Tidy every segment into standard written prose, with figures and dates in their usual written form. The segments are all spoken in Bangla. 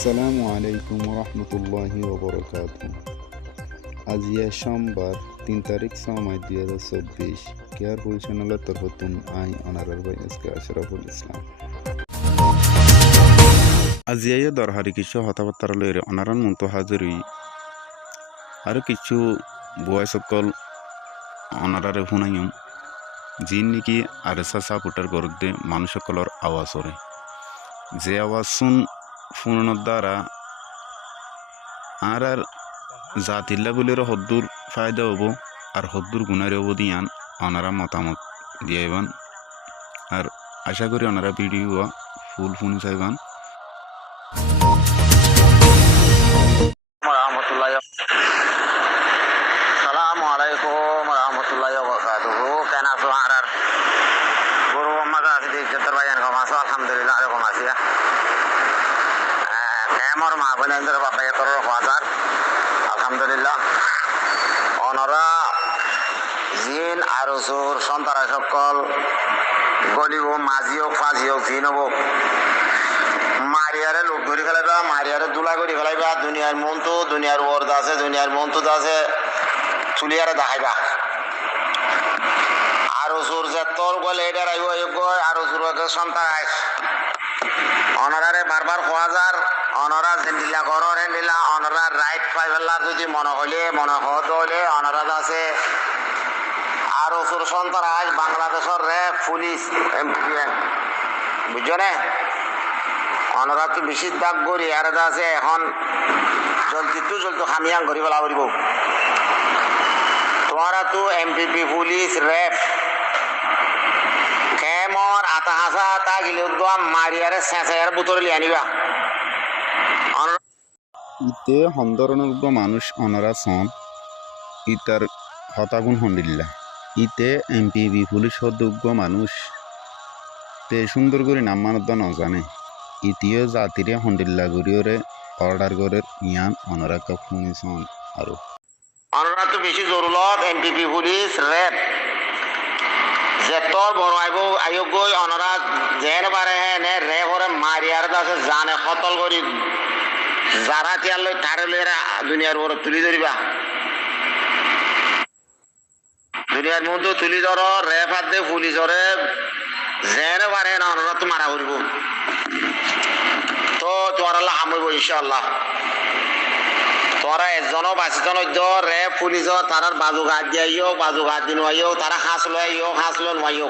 আসসালামু আলাইকুম রহমতুল্লাহি ওবরকাতু। আজ সোমবার 3 তারিখ সময় 2024 কেয়ার পরিচালনার তরফতুন আই অনারার ভাই এস কে আশরাফুল ইসলাম। আজিয়া দরহারি কিছু হতাবার্তার লইরে অনারান মতো হাজিরই আৰু কিছু বুয়াই সকল অনারারে শুনাইম যিন নেকি আর এস এস সাপোর্টার গরদে মানুষ সকলের আওয়াজ ওরে যে আওয়াজ শুন ফোনের দ্বারা আর জাতিল্লা বলির হদ্দুর ফায়দা হবো আর হদ্দুর গুণারে হবো দিয়ান ওনারা মতামত দিয়াইবান আর আশা করি ওনারা ভিডিও ফুল ফোন চাইবান। আসসালামু আলাইকুম রহমতুল্লাহি ওয়া বারাকাতুহু। কেন আছো আর গরু মাথা আছে ইজ্জতের ভাইয়ান কম আছো? আলহামদুলিল্লাহ আর কম আছি। কেমর মা বোনের বাপে তোর হাজার আলহামদুলিল্লাহ। অনরা জিন আর সুর সন্তারা সকল গলিব মাঝি হোক ফাঁসি হোক জিন হোক মারিয়ারে লোক ধরে ফেলাইবা, মারিয়ারে দুলা করে ফেলাইবা। দুনিয়ার মন তো দুনিয়ার ওয়ার্ড আছে, দুনিয়ার মন তো আছে চুলিয়ারে দেখাইবা। আর সুর যে তোর গলে এটা রাইব আর সুরকে সন্তান আইস অনারারে বারবার খোয়া যার অনরা জেন্ডিলা করর হেন্ডিলা অনরা রাইট পাইবেলার যদি মনে হইলে মনে হলে অনারা আছে আর সুর সন্তান আইস বাংলাদেশের র্যাব পুলিশ এমপিএন বুঝছো না? অনরা তো বেশি দাগ করি আর আছে এখন জলদি খামিয়াং করি ফেলা করিব। তোমারা তো এমপিপি পুলিশ র্যাব কেমর আতা হাসা তা গিলে মারিয়ারে চেঁচাইয়ার বুতরে লিয়ে আনিবা। ইতে হন্দরণের মানুষ অনারা সন ইতার হতাগুণ হন্ডিল্লা ইতে এমপিবি পুলিশ হদ্যোগ্য মানুষ তে সুন্দর করে নাম মানত নজানে ইতিও জাতিরে হন্ডিল্লা গরিয়রে অর্ডার করে ইয়ান অনারা কাপুনি সন আরো অনরা তো বেশি জরুরত এমপিপি পুলিশ র্যাব যেতর বড় আয়োগ অনরা যেন পারে হে রে ভরে মারিয়ার আছে জানে কতল করি যারা তিয়ার লই তারে লইরা দুনিয়ার বড় তুলি ধরিবা। দুনিয়ার মধ্যে তুলি ধর রে ফাঁদে পুলিশ ধরে যেন পারে না অনরা তো মারা করব তো তোমার আল্লাহ হামইব ইনশাআল্লাহ। তোরা একজনও বাঁচিতন রে পুলিশ তারার বাজু ঘাট দিয়ে বাজু ঘাট দিন তারা হাঁস লই হাঁস লো নয়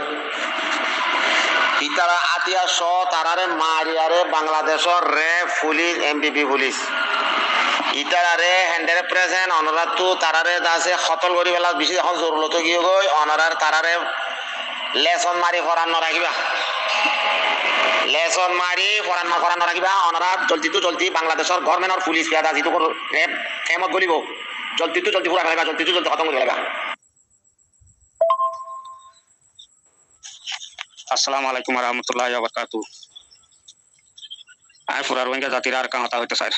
ইতারা আতিয়া স তারারে মারিয়ারে বাংলাদেশের রে পুলিশ এমপিপি পুলিশ ইতারারে হ্যান্ডের প্রেজেন্ট অনারার তো তারারে আছে খতল করি পেলা বেশি এখন জরুরত গিয়ে গই অনারার তারারে লেসন মারি ফরান্ন রাখিবা। লেসন মারি ফরান্ন রাখিবা অনারা জলদি বাংলাদেশের গভর্নমেন্টর পুলিশ পেয়াদা যিটো রেপ ফেমত গলিব জলদি পুরা ফেলাইবা, জলদি খতম করে ফেলাইবা। আসসালামু আলাইকুম রহমতুল্লাহি ওয়া বারাকাতুহু। আই পুরা রোহিঙ্গা জাতির আর কাম হতা হইতে চাই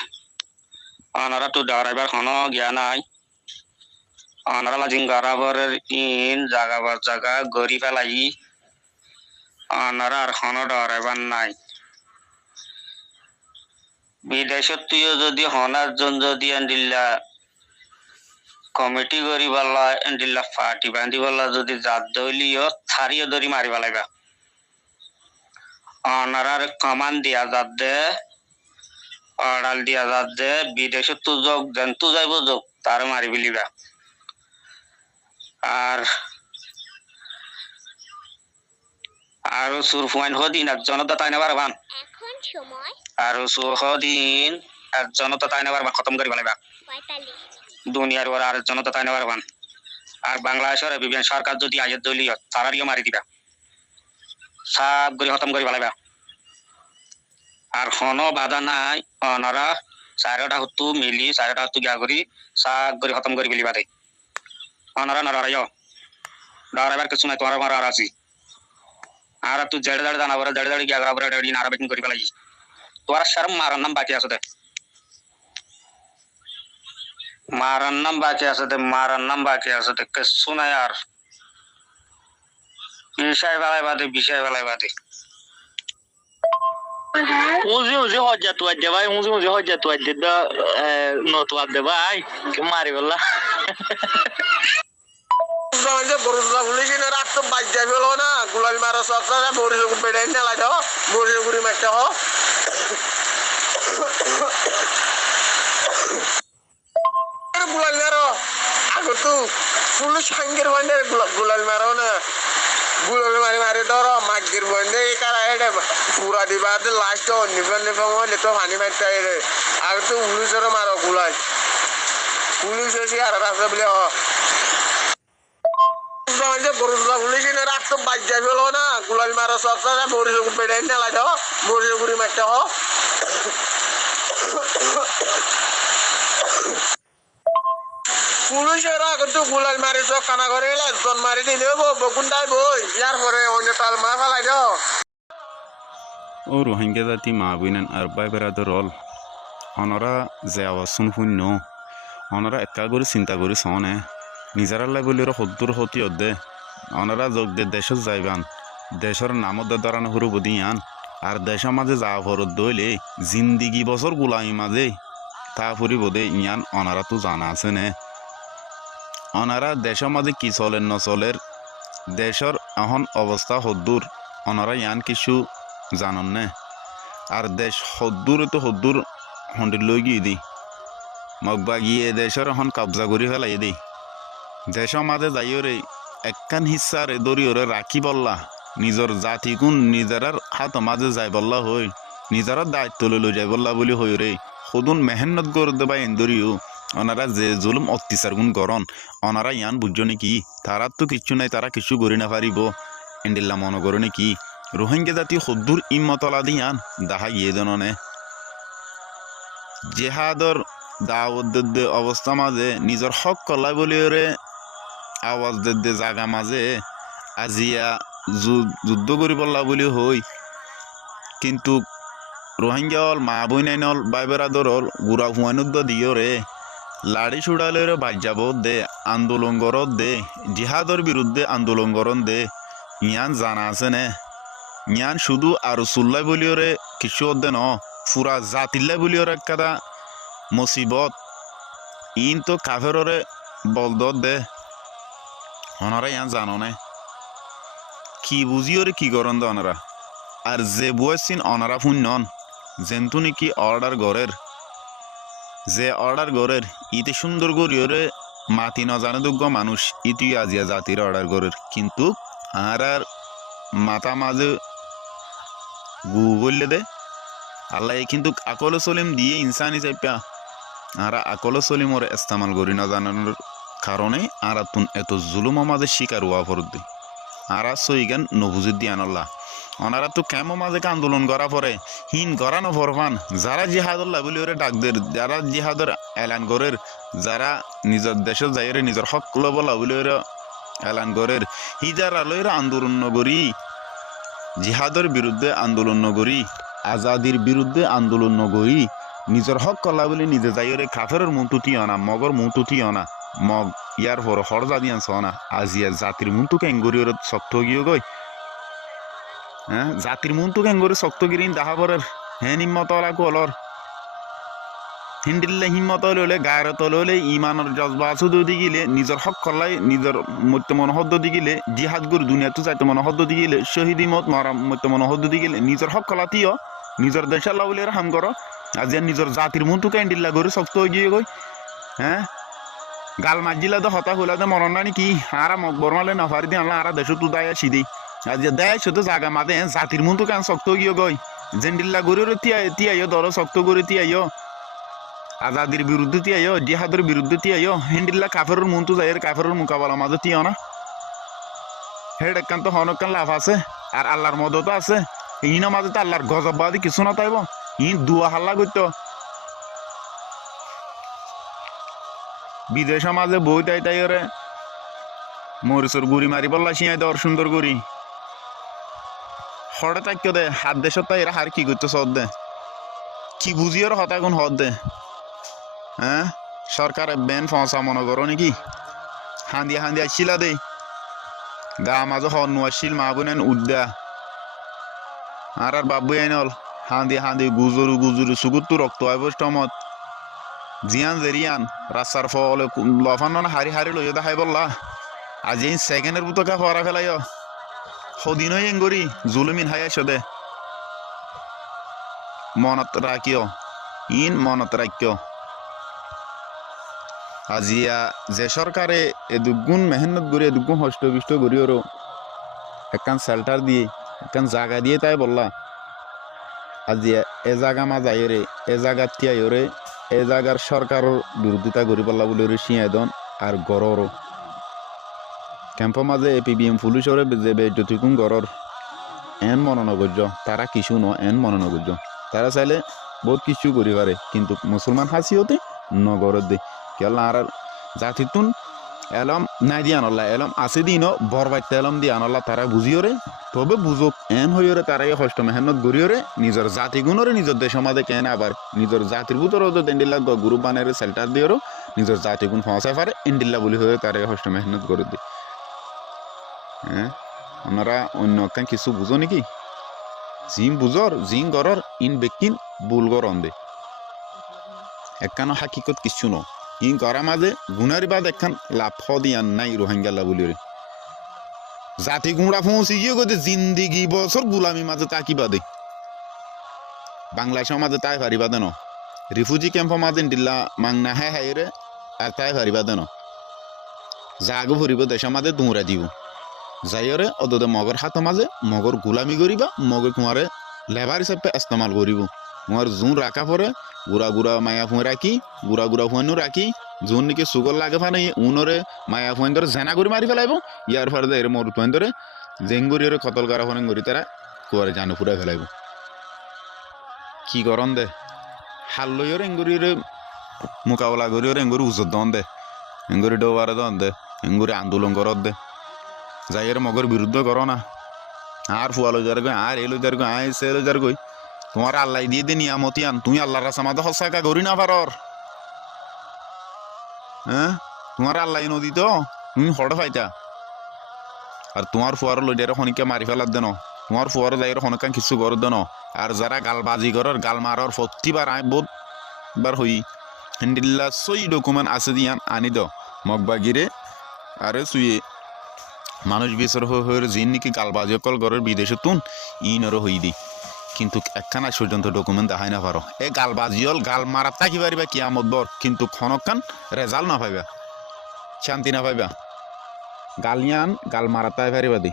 অনারা তো ডরাইবার হনো জ্ঞান নাই অনারা লাজিং গারাবরের ইন জাগা গরি ফেলাই অনারা আর হনো ডরাইবার নাই। বিদেশত তুইও যদি হনার জন যদি এন্ডিল্লা কমিটি করি পাল্লা এন্ডিল্লা পার্টি বান্ধি পাল্লা যদি জাত দলীয় থারিও ধরি মারি পেলাইবা। অনারার কমান দিয়া যাত দে অর্ডার দিয়া যাত দে বিদেশত তো যোগ জন্তু যাইব যোগ তার মারি ফেলিবা। আর সুর ফুয়াইন হদিন একজনতা তাই নেবার বান আর সুর হদিন একজনতা তাই নেবার খতম করি পেলাইবা দুনিয়ার ওরা আর জনতা তাই নেবার বান। আর বাংলাদেশের বিভিন্ন সরকার যদি আয়ের দলীয় তারারিও মারি দিবা সব করে খতম করি পেলাইবা। আর হনো বাধা নাই অনারা চারোটা হতু মিলি চারোটা হতু গিয়া করি সব করে খতম করি ফেলিবা দেয় অনারা নড়াইও ডরাইবার কিছু নাই। তোমার মারা আর আছি আর তুই জেড়ে জানা বলে জেড়ে গিয়া করা বলে নারা বেকিং করি পেলাই তোর শরম মারার নাম বাকি আছে মারার নাম বাকি আছে কিছু নাই আর বিষয় ফেলাই বাদে উজি উজি হজ্জা তুয়ার দে ভাই, উজি উজি হজ্জা তুয়ার দে নতুয়ার দে ভাই, কে মারি বললা গরুলা পুলিশ রাত তো বাইক যাই বলো না গুলাল মারা সরকার বড়ি বেড়ে নেলা দাও বড়ি গুড়ি মারতে হ গুলাল মারো আগর তো পুলিশ হাঙ্গের বন্ধে গুলাল মারো না গুলাল মারি মারি ধরো মাগির বন্ধে কারা এটা পুরা দিবা লাস্ট নিফান নিফান হলে তো পানি মারতে আর তো পুলিশেরও মারো গুলাই পুলিশ এসে আর রাস্তা বলে হ গরুলা পুলিশ রাত তো বাইক যাই বলো না গুলাল মারা সরকার বড়ি বেড়ে নেলা দাও বড়ি গুড়ি মারতে হ পুলিশেরা কিন্তু গুলাল মারি চোখ কানা করে একজন মারি দিলে বকুন্দাই বই ইয়ার পরে অন্য তাল মা ফেলাই দাও ও রোহিঙ্গা জাতি মা বইনেন আর বাই বেড়াদের রল অনরা যে আওয়াজ শুন শূন্য অনরা একা করে চিন্তা করে শনে নিজেরাল্লাই বলি সদ্দুর সতী অদে অনরা যোগ দে দেশত যাইবান দেশের নামত দাঁড়ানো হরু বদি আন আর দেশের মাঝে যা ভরত দইলে জিন্দিগি বছর গুলামি মাঝে তা ফুরিব দে ইয়ান অনারা তো জানা আছে নে অনারা দেশের মাঝে কি চলের নচলের দেশের এখন অবস্থা সদ্দুর অনারা ইয়ান কিছু জানন নে আর দেশ সদ্দুর তো সদ্দুর হন্ডির লৈ গিয়ে দি মগবা গিয়ে দেশের এখন কবজা করি ফেলাই দি দেশের মাঝে যাইরে একখান হিসারে দরিয়রে রাখি বললা নিজের জাতি কোন নিজেরার হাত মাঝে যাই বললা হই নিজেরার দায়িত্ব লই যাই বললা বলি হই রে সদুন মেহনত করে দেবা এন্দরিও ওনারা যে জুলুম অত্যাচার গুণ করন ওনারা ইয়ান বুঝছো নাকি তারা তো কিচ্ছু নাই তারা কিছু করি না পারিব এন্ডিল্লা মনে করো নাকি রোহিঙ্গা জাতি সদ্দুর ইম্মতলা দিয়ান দাহা গিয়ে জননে জেহাদর দাওয়াত দে অবস্থা মাঝে নিজের হক কলাই বলি রে আওয়াজ দে জাগা মাঝে আজিয়া যুদ্ধ করি বললা বলি হই কিন্তু রোহিঙ্গা হল মা বই নাই নল বাই বেড়াদর হল গুড়া হুয়ানুদ্দ দিও রে লাড়ি ছুড়ালে রে বাজ্যাব দে আন্দোলন গরত দে জিহাদর বিরুদ্ধে আন্দোলন গরণ দে ইয়ান জানা আছে নে ইয়ান শুধু আর সুল্লাই বলিও রে কিছু দে ন পুরা জাতিল্লাই বলিও রে একটা মুসিবত ইন তো কাফেররে বলদ দে ওনারা ইয়ান জানো নে কি বুঝিও রে কি করন দে ওনারা আর যে বয়সিন ওনারা শুনন যেন্তু নাকি অর্ডার গড়ের যে অর্ডার গড়ের ইতে সুন্দর করিওরে মাতি নজানে যোগ্য মানুষ ইতি আজিয়া জাতির অর্ডার গড়ের কিন্তু আর মাথা মাঝে গু বললে দে আল্লাহ কিন্তু আকল সলিম দিয়ে ইনসানি চাইপা আর আকল সলিমর ইস্তেমাল করি না জানানোর কারণে আর তুন এত জুলুম মাঝে শিকার হওয়া ফরদ আর সইগান নবুজুদ দিয়ানল্লাহ ওনারা তো কেমন মাঝে আন্দোলন করা পরে হিন করানো ফরফান যারা জিহাদুল্লাহ বলি ওরে ডাকদের যারা জিহাদের এলান করের যারা নিজের দেশে যাইরে নিজের হক লবলা বলি ওরা এলান করের হি যারা লইরে আন্দোলন নগরী জিহাদের বিরুদ্ধে আন্দোলন নগরী আজাদির বিরুদ্ধে আন্দোলন নগরী নিজের হক কলা বলে নিজে যাইরে কাফের মুতুতি অনা মগর মুতুতি অনা মগ ইয়ার পর হরজা দিয়ান সনা আজিয়া জাতির মুন্তু কেঙ্গুরি ওর শক্ত গিয়ে গই হ্যাঁ জাতির মুন্তু কেঙ্গুরি শক্ত গিরিন দেখা পরের হ্যাঁ নিম্মতলা কলর হিন্দিল্লে হিম্মত হলে গায়ের তলে হলে ইমানের জজবা শুধু দিগিলে নিজের হক কলাই নিজের মত্য মনোহদ্দ দিগিলে জিহাদ গুরু দুনিয়াতে যাইতে মনোহদ্দ দিগিলে শহীদি মত মারা মত্য মনোহদ্দ দিগিলে নিজের হক কলাতিও নিজের দেশের লাউলের হাম করো আজি নিজের জাতির মুন্তু কেন্ডিল্লা করে শক্ত হয়ে গিয়ে গই হ্যাঁ গাল মাজিলা তো হতা হইলাতে মরণ না কি আরা মকবর মালে নফারি দিন আল্লাহ আরা দেশ তু দায় সিদি আজ দেয় শুধু জাগা মাদে জাতির মুন্তু কেন শক্ত গিয়ে গই জেন্ডিল্লা গরুর তিয়াইও ধরো শক্ত করে তিয়াইও আজাদির বিরুদ্ধে তিয়াইও জিহাদের বিরুদ্ধে তিয়াইও হেন্ডিল্লা কাফেরুর মুন্তু যাই কাফেরুর মোকাবেলা মাঝে তিয়াও না হেড একান তো হনকান লাভ আছে আর আল্লাহর মদত আছে ইনা মাঝে তো আল্লাহর গজববাদী কিছু না তাইব ই দুয়া হাল্লা করতো বিদেশের মাঝে বই তাই তাই ওরে মরিচর গুড়ি মারি বললা শিয়াই দেওয়ার সুন্দর গুড়ি হঠাৎ তাক্য দে হাত দেশত তাই এরা হার কি করতো সদ দে কি বুঝি ওর হতা কোন হদ দে হ্যাঁ সরকারে বেন ফসা মনে করো নাকি হান্দিয়া হান্দিয়া শিলা দে গা মাঝে হন নোয়াশিল মা বোনেন উদ্যা আর বাবু আইনল হাঁদি গুজরু সুগুত্তু রক্ত অবষ্টমত জিয়ান জেরিয়ান রাস্তার ফলে লফান হারি লইয়া দেখাই বললা আজি সেকেন্ডের বুতকা হওয়ারা ফেলাই সদিন এঙ্গরি জুলুমিন হাই আসে মনত রাখিও মনত রাখিও আজিয়া যে সরকারে এদুগুণ মেহনত করে এদুগুণ হষ্টবিষ্ট করিওরও একখান শেল্টার দিয়ে একখান জায়গা দিয়ে তাই বললা আজিয়া এ জায়গা মা যাইরে এ জায়গা তিয়াইরে এ জায়গার সরকারের বিরোধিতা করি পাল্লা বলে শিয়াই দন আর গড়রও ক্যাম্পৰ মাঝে APBM পুলিশরে যে বেজ্জতিকুন গড়র এন মননগর্য তারা কিছু ন এন মননগর্য তারা চাইলে বহুত কিছু করি পারে কিন্তু মুসলমান হাসিওতে নগরত দে কেলা আর জাতিতুন এলম নাই দিয়া নল্লা এলম আছে দিন বরবাইতে এলম দিয়া নল্লা তারা বুঝিওরে তবে বুঝক এন হইরে তারা কষ্ট মেহনত গড়িওরে নিজের জাতিগুণরে নিজের দেশ সমাজে কেন আবার নিজের জাতির ভিতরেও তো এন্ডিল্লা গ্রুপ বানাইরে শেল্টার দিওরও নিজের জাতিগুণ ফসাই পারে এন্ডিল্লা বলি হয়ে তারা কষ্ট মেহনত করে দে হ্যাঁ ওনারা অন্য একখান কিছু বুঝো নাকি জিম বুঝর জিম গরর ইন বেকিন বুল গরম দে একখানো হাকিকত কিছু ন ইন গরা মাঝে গুনারি বাদ একখান লাভ দিয়ান নাই রোহিঙ্গাল্লা বলি রে জাতি গুঁড়া পৌঁছি গিয়ে গো জিন্দিগি বছর গুলামি মাঝে তাকি বাদে বাংলাদেশের মাঝে তাই পারিবা দেন রিফিউজি ক্যাম্পর মাঝে দিল্লা মাংনা হ্যাঁ রে আর তাই পারিবা দেন জাগো ভরিব দেশের মাঝে দুঁরা দিব যাইরে অদদে মগর হাত মাঝে মগর গুলামি করিবা মগর তোমারে লেবার হিসাবে ইস্তেমাল করিব তোমার জুন রাখা পরে গুড়া মায়া ফুঁ রাখি গুড়া ফুঁনো রাখি জুন নাকি সুগর লাগে ফানে উনরে মায়া ফুঁন ধরে জেনা করে মারি ফেলাইব ইয়ার ফলে এর মর ফুঁন ধরে জেঙ্গুরিরে কতল করা ফোন করি তারা কুয়ারে জানু ফুরাই ফেলাইব কি করন দে হাল লইর এঙ্গুরিরে মোকাবেলা করিওর এঙ্গুরি উজত দন দে এঙ্গুরি ডোবারে দন দে এঙ্গুরি আন্দোলন করত দে যাইয়ের মগর বিরুদ্ধে করো না আর ফুয়া লইজার গই আর এ লইজার গই আয় সে লইজার গই তোমার আল্লাহ দিয়ে দে নিয়ামতি আন তুমি আল্লাহর রাস্তা মাঝে হসাকা করি না পারর হ্যাঁ তোমার আল্লাহ নদী তো তুমি হড় ফাইতা আর তোমার ফুয়ার লইজার খনিকে মারি ফেলার দেন তোমার ফুয়ার যাইয়ের খনকান কিছু কর দেন আর যারা গালবাজি করর গাল মারর প্রতিবার আয় বহুত বার হই হিন্দিল্লা সই ডকুমেন্ট আছে দিয়ান আনি দ মগবাগিরে আরে সুয়ে মানুষ বিচার হয়ে জিন নাকি গালবাজি অকল ঘরের বিদেশে তুন ইনরও হই দি কিন্তু একখানা পর্যন্ত ডকুমেন্ট দেখাই না পারো এ গালবাজি হল গাল মারা তাকি পারিবা কিয়ামত বর কিন্তু খনকান রেজাল্ট না পাইবা শান্তি না পাইবা গালিয়ান গাল মারা তাই পারিবা দি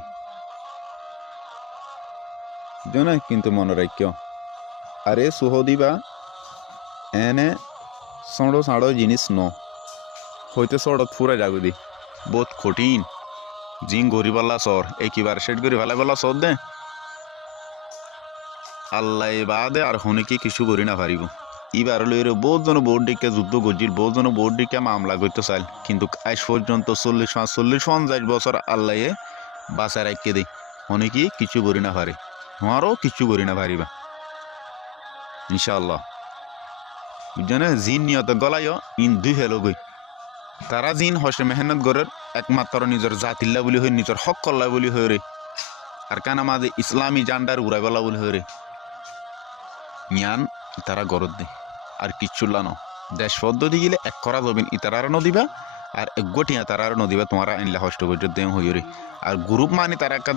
জানে কিন্তু মনে রাখিও আরে সুহ দিবা এনে সাড়ো জিনিস ন হইতে সড়ক ফুরা যাবে দি বহুত কঠিন জিং গরি পাল্লা সর একেবার সেট করে ভালাই পাল্লা সর দে আল্লাহ বাদে আর হনে কিছু করি না পারিব এবার লইরে বহুত জন বোর্ড দিকে যুদ্ধ গজির বহুত জন বোর্ড দিকে মামলা করতে চাইল কিন্তু আজ পর্যন্ত 40-50 বছর আল্লাহ বাঁচা রাখতে দে হনে কিছু করি না পারে তোমারও কিছু করি না পারিবা ইনশাআল্লাহ বুঝছেন জিন নিয়ত গলায় ইন দুই হেলো গই তারা জিন হসে মেহনত গরের একমাত্র নিজের জাতিল্লা বলি হয়ে নিজের হক কল্লা বলি হয়ে রে আর কানা মাঝে ইসলামী জান্ডার উড়াইবেলা বলি হয়ে রে জ্ঞান তারা গরত দে আর কিচ্ছুল্লা ন দেশ পদ্ধতি গেলে এক করা যাবেন ইতারার নদীবা আর এক গোটিয়া তারার নদীবা তোমারা আনলে হষ্ট করতে দেম হয়ে রে আর গ্রুপ মানে তারা একটা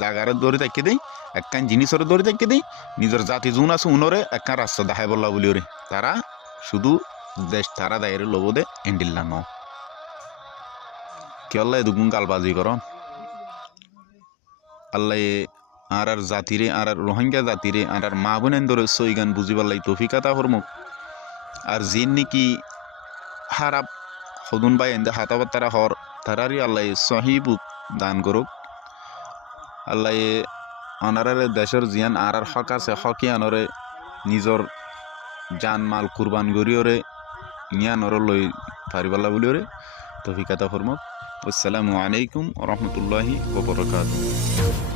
জায়গার দৌড়ে থাকি দেয় একখান জিনিসের দৌড়ে থাকি দেয় নিজের জাতি জুন আছে উনরে একখান রাস্তা দেখাই বললা বলি রে তারা শুধু দেশ তারা দায়ের লোবদে এন্ডিল্লা ন কি আল্লাহ দুগুণ গালবাজি কর আল্লাহ আর জাতিরে আর রোহিঙ্গা জাতিরে আর মা বোনেন ধরে সইগান বুঝি পাল্লাই তফিকাতা হরমুখ আর জিন নাকি হারাপ হদুন বাই এন্দে হাতাবাত তারা হর তারারি আল্লাহ সহিবুক দান করুক আল্লাহ অনারারে দেশের জিয়ান আর হক আছে হকি আনরে নিজর জান মাল কুরবান করিওরে নিয়ানর লই পারিবাল্লা বলিওরে তফিকাতা হরমুখ আসসালামু আলাইকুম ওয়া রাহমাতুল্লাহি ওয়া বারাকাতুহু।